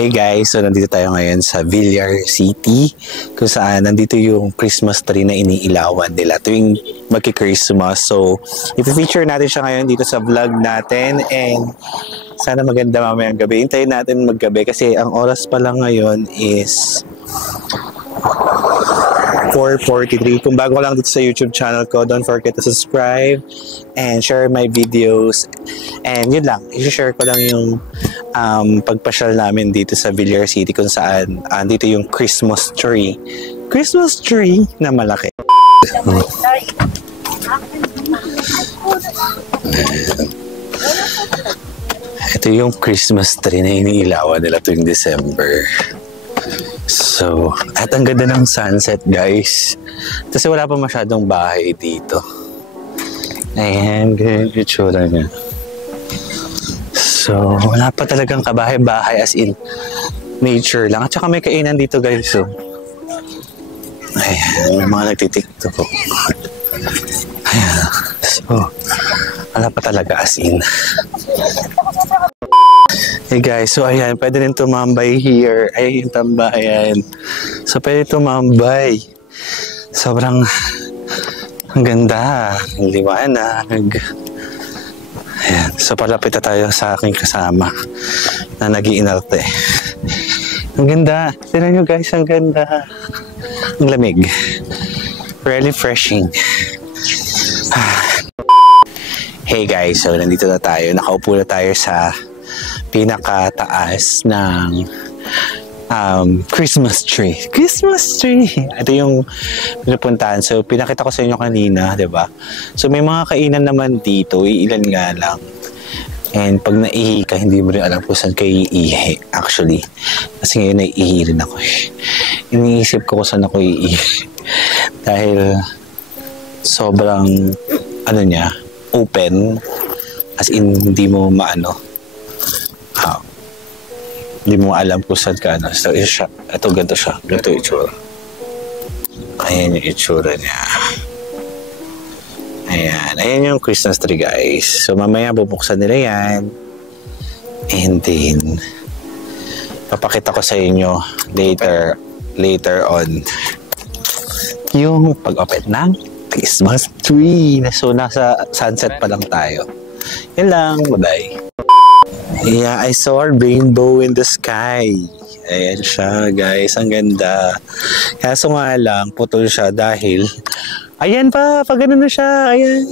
Hey guys, so nandito tayo ngayon sa Villar City kung saan nandito yung Christmas tree na iniilawan nila tuwing magki-Christmas. So, ipifeature natin siya ngayon dito sa vlog natin and sana maganda mamayang gabi. Hintayin natin maggabi kasi ang oras pa lang ngayon is 4:43. Kung bago lang dito sa YouTube channel ko, don't forget to subscribe and share my videos. And yun lang, i-share ko lang yung pagpasyal namin dito sa Villar City kung saan dito yung Christmas tree. Christmas tree na malaki. Ito yung Christmas tree na iniilawan nila tuwing December. So, at ang ganda ng sunset guys. Kasi wala pa masyadong bahay dito. Ayan, ganyan yung tsura niya. So, wala pa talagang kabahay-bahay as in nature lang. At saka may kainan dito guys. So, ayan, may mga nagtitiktok. Ayan. So, wala pa talaga as in. Hey guys, so ayan, pwede rin tumambay here. Ay, yung tambayan. So, pwede tumambay. Sobrang ang ganda. Ang liwanag. Ayan. So, palapit na tayo sa aking kasama na nag-iinarte. Ang ganda. Tignan nyo guys, ang ganda. Ang lamig. Really refreshing. Hey guys, so nandito na tayo. Nakaupo na tayo sa pinakataas ng Christmas tree. Christmas tree! Ito yung pinupuntahan. So, pinakita ko sa inyo kanina, di ba? So, may mga kainan naman dito. Ilan nga lang. And pag naihi ka, hindi mo rin alam kung saan kayo iihi. Actually. Kasi ngayon naiihi rin ako. Iniisip ko kung saan ako iihi. Dahil sobrang open. As in, hindi mo maano. Hindi mo alam kung saan ka. So, ito ganito siya. Ganito yung itsura. Ayan yung itsura niya. Ayan. Ayan yung Christmas tree, guys. So, mamaya bubuksan nila yan. And then, papakita ko sa inyo later on yung pag-open ng Christmas tree. So, nasa sunset pa lang tayo. Yan lang. Bye-bye. Yeah, I saw a rainbow in the sky. Ayan siya, guys. Ang ganda. Kaso nga lang, putol siya dahil... Ayan pa, pag gano'n na siya. Ayan.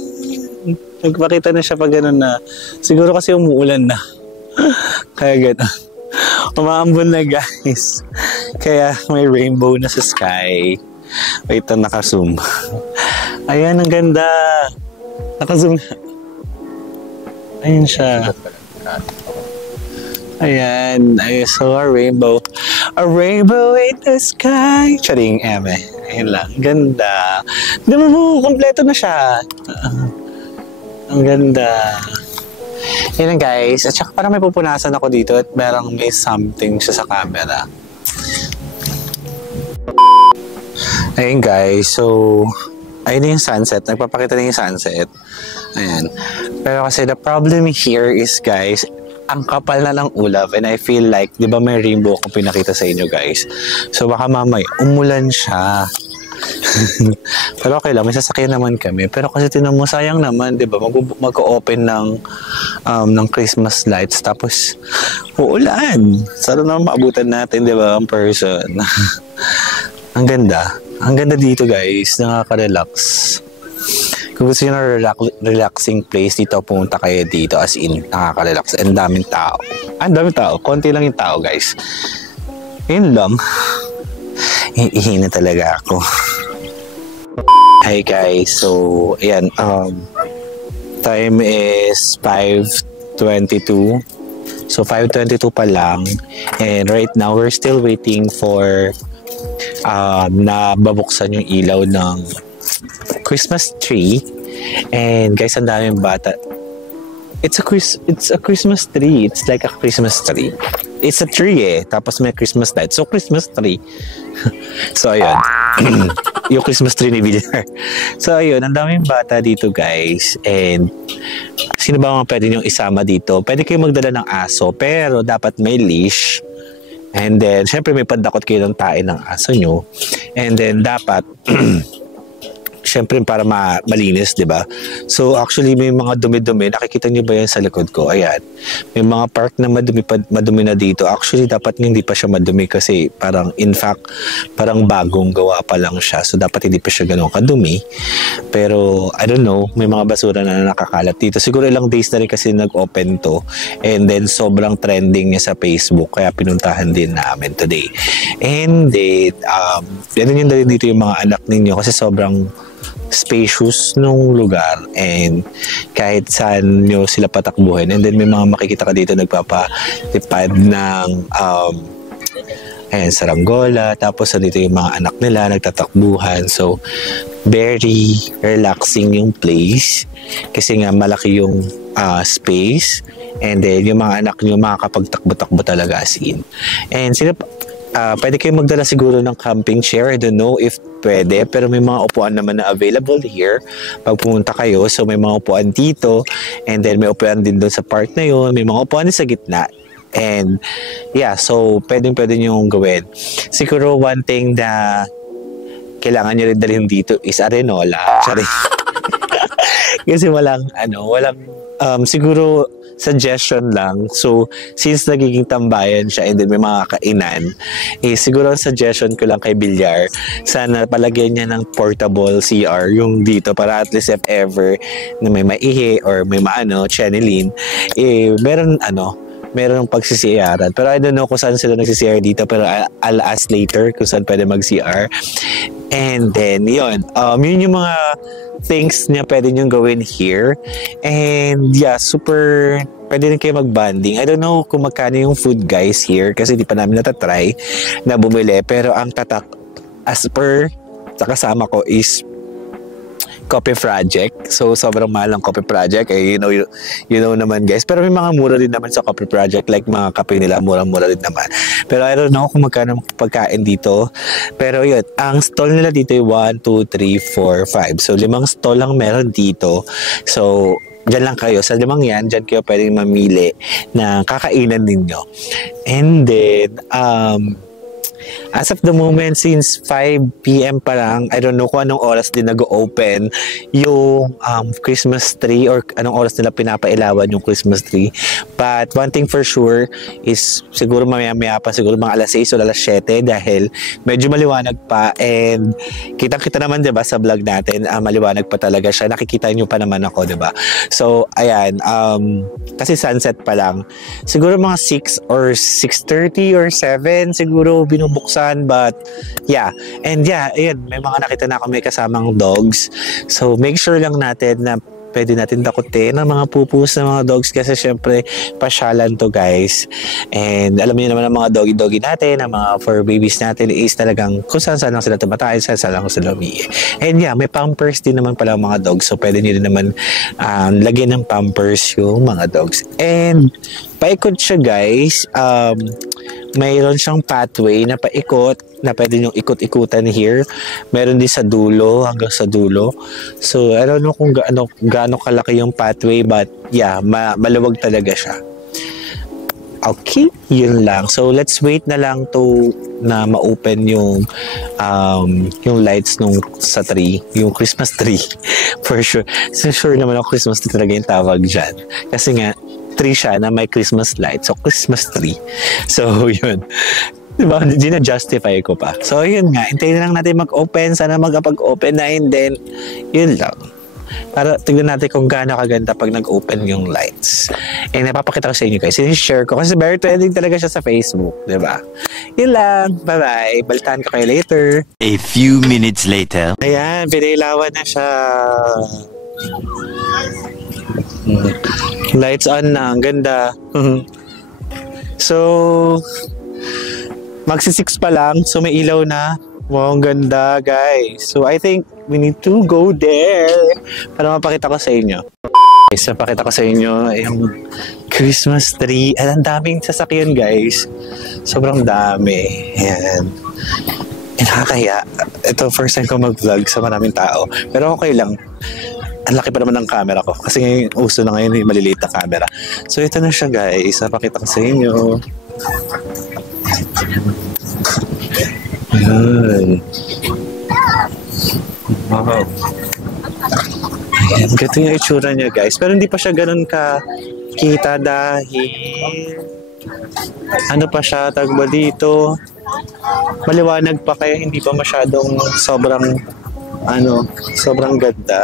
Nagpakita na siya pag gano'n na. Siguro kasi umuulan na. Kaya gano'n. Umaambon na, guys. Kaya may rainbow na sa sky. Wait, naka-zoom. Ayan, ang ganda. Naka-zoom. Ayan siya. Ayan, I saw a rainbow. A rainbow in the sky. Charing, eme. Ayan lang. Ganda. Di mo, kompleto na siya. Ang ganda. Ayan lang guys. At saka parang may pupunasan ako dito at may something siya sa camera. Ayan guys. So, ayun yung sunset. Nagpapakita na yung sunset. Ayan. Pero kasi the problem here is guys, ang kapal na ng ulap and I feel like, di ba may rainbow akong pinakita sa inyo guys. So baka mamay, umulan siya. Pero okay lang, may sasakyan naman kami. Pero kasi tinan mo, sayang naman, di ba? Mag-open ng Christmas lights tapos uulan. Sana naman maabutan natin, di ba, ang person. Ang ganda. Ang ganda dito guys, nakaka-relax. Kung gusto nyo na relaxing place, dito pumunta kayo dito as in, nakaka-relax. And daming tao. Ang daming tao. Konti lang yung tao, guys. Yun lang. Ihi na talaga ako. Hi guys. So, ayan. Time is 5:22. So, 5:22 pa lang. And right now, we're still waiting for na babuksan yung ilaw ng Christmas tree. And guys, ang daming bata. It's a Christmas tree. It's like a Christmas tree. It's a tree tapos may Christmas light. So Christmas tree. So ayun. Yung Christmas tree ni Villar. So ayun, ang daming bata dito guys. And sino ba mga pwede niyong isama dito? Pwede kayo magdala ng aso, pero dapat may leash. And then, syempre may pandakot kayo ng tae ng aso nyo. And then, dapat, syempre para malinis, di ba? So, actually, may mga dumi-dumi. Nakikita niyo ba yan sa likod ko? Ayan. May mga part na madumi na dito. Actually, dapat hindi pa siya madumi kasi parang, in fact, parang bagong gawa pa lang siya. So, dapat hindi pa siya ganun kadumi. Pero, I don't know, may mga basura na nakakalat dito. Siguro ilang days na rin kasi nag-open to. And then, sobrang trending niya sa Facebook. Kaya pinuntahan din namin today. And then, yan yun dito yung mga anak ninyo kasi sobrang spacious nung lugar and kahit saan nyo sila patakbuhin. And then may mga makikita ka dito nagpapatipad ng saranggola, tapos dito yung mga anak nila nagtatakbuhan. So very relaxing yung place kasi nga malaki yung space, and then yung mga anak nyo makakapagtakbo-takbo talaga as in. And sila pwede kayong magdala siguro ng camping chair. I don't know if pwede, pero may mga upuan naman na available here pag pumunta kayo. So may mga upuan dito, and then may upuan din doon sa part na yun. May mga upuan din sa gitna. And yeah, so pwede nyo gawin. Siguro one thing na kailangan nyo rin dalhin dito is arenola. Sorry. Kasi walang siguro suggestion lang. So, since nagiging tambayan siya and then may mga kainan, siguro ang suggestion ko lang kay Bilyar, sana palagyan niya ng portable CR yung dito para at least if ever na may maihi or may channeling, meron pagsisiyaran. Pero I don't know kung saan sila nagsisiyar dito, pero I'll ask later kung saan pwede mag-CR. And then, yun yung mga things niya pwede niyong gawin here. And yeah, super pwede rin kayo mag-bonding. I don't know kung magkano yung food guys here kasi di pa namin natatry na bumili. Pero ang tatak as per sa kasama ko is Coffee Project. So, sobrang mahal ang Coffee Project. You know naman guys. Pero may mga mura din naman sa Coffee Project. Like mga kape nila, mura-mura din naman. Pero I don't know kung magkano pagkain dito. Pero yun, ang stall nila dito ay 1, 2, 3, 4, 5. So, 5 stall lang meron dito. So, dyan lang kayo. Sa 5 yan, dyan kayo pwedeng mamili na kakainan ninyo. And then, as of the moment, since 5 p.m. pa lang, I don't know kung anong oras din nag-open yung Christmas tree or anong oras nila pinapailawan yung Christmas tree. But one thing for sure is siguro mamaya-maya pa, siguro mga alas 6 o alas 7 dahil medyo maliwanag pa, and kitang-kita naman 'di ba sa vlog natin, maliwanag pa talaga siya. Nakikita niyo pa naman ako, 'di ba? So, ayan, kasi sunset pa lang. Siguro mga 6 or 6:30 or 7 siguro binubuksan, but yeah. And yeah, ayan, may mga nakita na ako may kasamang dogs. So make sure lang natin na pwede natin takutin ng mga pupus ng mga dogs kasi syempre pasyalan to guys. And alam niyo naman ang mga doggy natin, ang mga fur babies natin is talagang kung saan lang sila tumatayin, saan lang sila umiihi. And yeah, may pampers din naman pala ang mga dogs. So pwede niyo din naman lagyan ng pampers yung mga dogs. And paikot siya guys. Mayroon siyang pathway na paikot na pwede nyo ikot-ikutan here. Meron din sa dulo, hanggang sa dulo. So, I don't know kung gaano kalaki yung pathway, but yeah, maluwag talaga siya. Okay, yun lang. So, let's wait na lang na ma-open yung lights sa tree, yung Christmas tree. For sure. So, sure naman ako Christmas tree talaga yung tawag dyan. Kasi nga, tree siya na may Christmas light. So, Christmas tree. So, yun. Diba? Gina-justify ko pa. So, yun nga. Hintayin lang natin mag-open. Sana magkapag-open na, and then, yun lang. Para tignan natin kung gaano kaganda pag nag-open yung lights. And napapakita ko sa inyo guys. Share ko. Kasi very trending talaga siya sa Facebook. Diba? Yun lang. Bye-bye. Balitaan ko kayo later. A few minutes later. Ayan. Pinailawan na siya. Lights on na, ang ganda. So, magsi-6 pa lang, so may ilaw na. Wow, ang ganda guys. So, I think we need to go there para mapakita ko sa inyo. Guys, mapakita ko sa inyo yung Christmas tree. Ang daming sasakyan guys. Sobrang dami. Ayan. Nakakaya. Ito, first time ko mag-vlog sa maraming tao. Pero okay lang. Ang laki pa naman ng camera ko. Kasi ngayon, uso na ngayon yung maliliit na camera. So, ito na siya guys. Napakita ko sa inyo. Ayan. Wow. Ayan, ganito yung itsura niya guys. Pero hindi pa siya ganun ka kita dahil ano pa siya, tagba dito. Maliwanag pa kaya hindi pa masyadong sobrang ganda.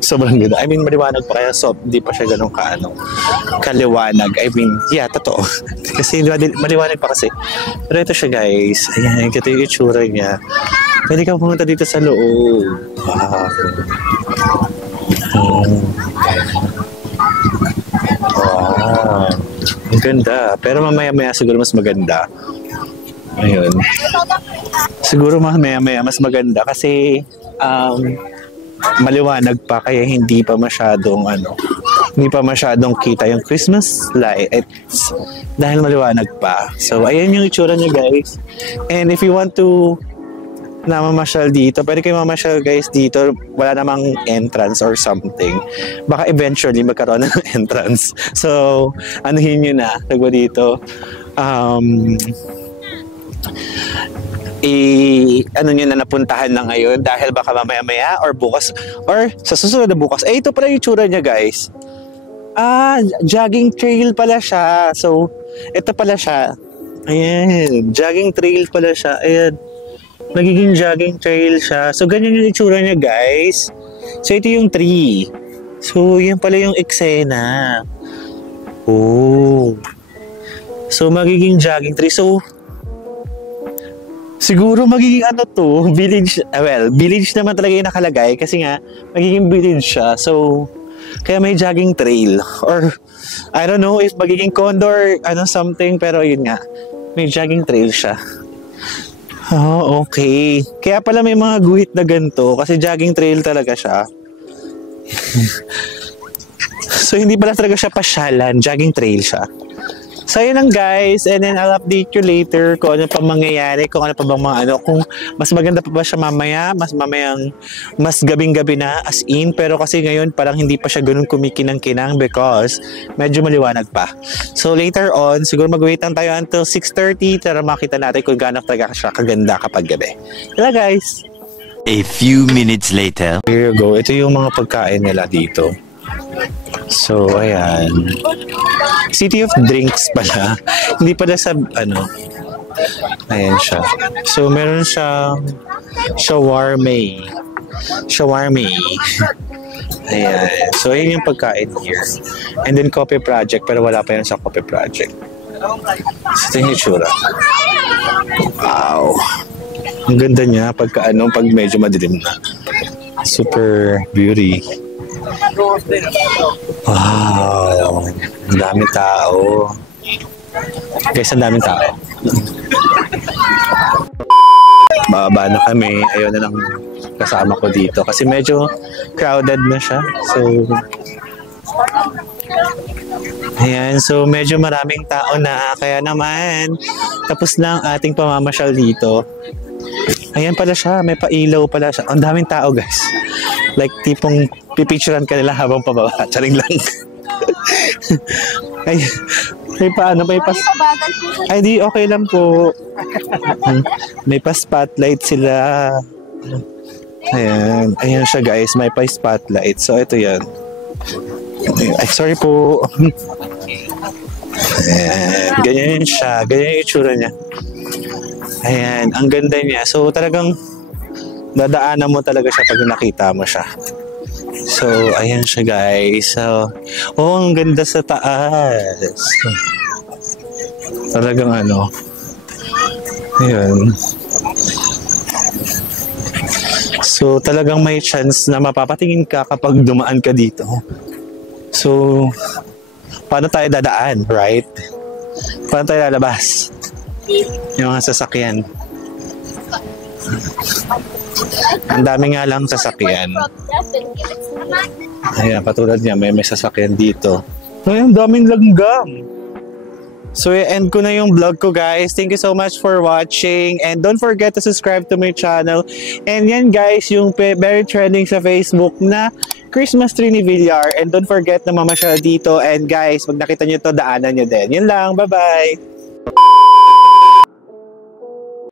Sobrang ganda. I mean, maliwanag pa kaya hindi pa siya ganun kaliwanag. I mean, yeah, totoo. Kasi maliwanag pa kasi. Pero ito siya guys. Ayan, ito yung itsura niya. Pwede ka pumunta dito sa loob. Wow. Wow. Ang ganda. Pero mamaya-maya siguro mas maganda. Ayun. Siguro mamaya-maya mas maganda kasi maliwanag pa kaya hindi pa masyadong kita yung Christmas lights dahil maliwanag pa. So ayan yung itsura niya guys. And if you want to mamasyal dito, pwede kayo mamasyal guys dito, wala namang entrance or something. Baka eventually magkaroon ng entrance. So anuhin nyo na, tagwa dito. Ano nyo na napuntahan na ngayon dahil baka mamaya-maya or bukas or sa susunod na bukas. Ito pala yung tsura niya guys. Jogging trail pala siya. So, ito pala siya. Ayan, jogging trail pala siya. Ayan, magiging jogging trail siya. So, ganyan yung itsura niya guys. So, ito yung tree. So, yan pala yung eksena. Oh. So, magiging jogging trail. So, siguro magiging village. Village naman talaga yung nakalagay kasi nga magiging village siya. So, kaya may jogging trail. Or, I don't know if magiging condor, something. Pero yun nga, may jogging trail siya. Oh, okay. Kaya pala may mga guhit na ganito kasi jogging trail talaga siya. So, hindi pala talaga siya pasyalan. Jogging trail siya. So, yun lang guys. And then, I'll update you later kung ano pa mangyayari, kung ano pa bang mga kung mas maganda pa ba siya mamaya, mas gabing-gabi na as in. Pero kasi ngayon, parang hindi pa siya ganun kumikinang-kinang because medyo maliwanag pa. So, later on, siguro mag-wait lang tayo until 6:30 para makita natin kung gaano talaga siya kaganda kapag gabi. Yun guys. A few minutes later. Here you go. Ito yung mga pagkain nila dito. So, ayan. City of Drinks pala. Hindi pala sa, ayan siya. So, meron siyang shawarma. Ayan. So, ayan yung pagkain here. And then, Coffee Project. Pero wala pa yan sa Coffee Project. So, ito yung itsura. Wow. Ang ganda niya pag medyo madilim na. Super beauty. Wow, ang daming tao. Guys, ang daming tao. Bababa na kami. Ayaw na lang kasama ko dito kasi medyo crowded na siya. So, ayan. So, medyo maraming tao na. Kaya naman, tapos na ang ating pamamasyal dito. Ayan pala siya. May pailaw pala siya. Ang daming tao, guys. Like, tipong pipicturean ka nila habang pababa. Charing lang. Ay, may paano? May pas... Ay, di, okay lang po. May pa-spotlight sila. Ayan. Ayan siya, guys. May pa-spotlight. So, ito yan. Ay, sorry po. Ayan. Ganyan siya. Ganyan yung itsura niya. Ayan. Ang ganda niya. So, talagang dadaanan mo talaga siya pag nakita mo siya. So, ayan siya guys. So, ang ganda sa taas. Talagang ayan. So, talagang may chance na mapapatingin ka kapag dumaan ka dito. So, paano tayo dadaan, right? Paano tayo lalabas? Yung mga sasakyan. Ang dami nga lang sasakyan. Ayan, katulad niya, may sasakyan dito. Ay, ang daming langgam. So, i-end ko na yung vlog ko, guys. Thank you so much for watching. And don't forget to subscribe to my channel. And yan, guys, yung very trending sa Facebook na Christmas tree ni Villar. And don't forget na mamasyal dito. And guys, pag nakita nyo to, daanan nyo din. Yun lang. Bye-bye!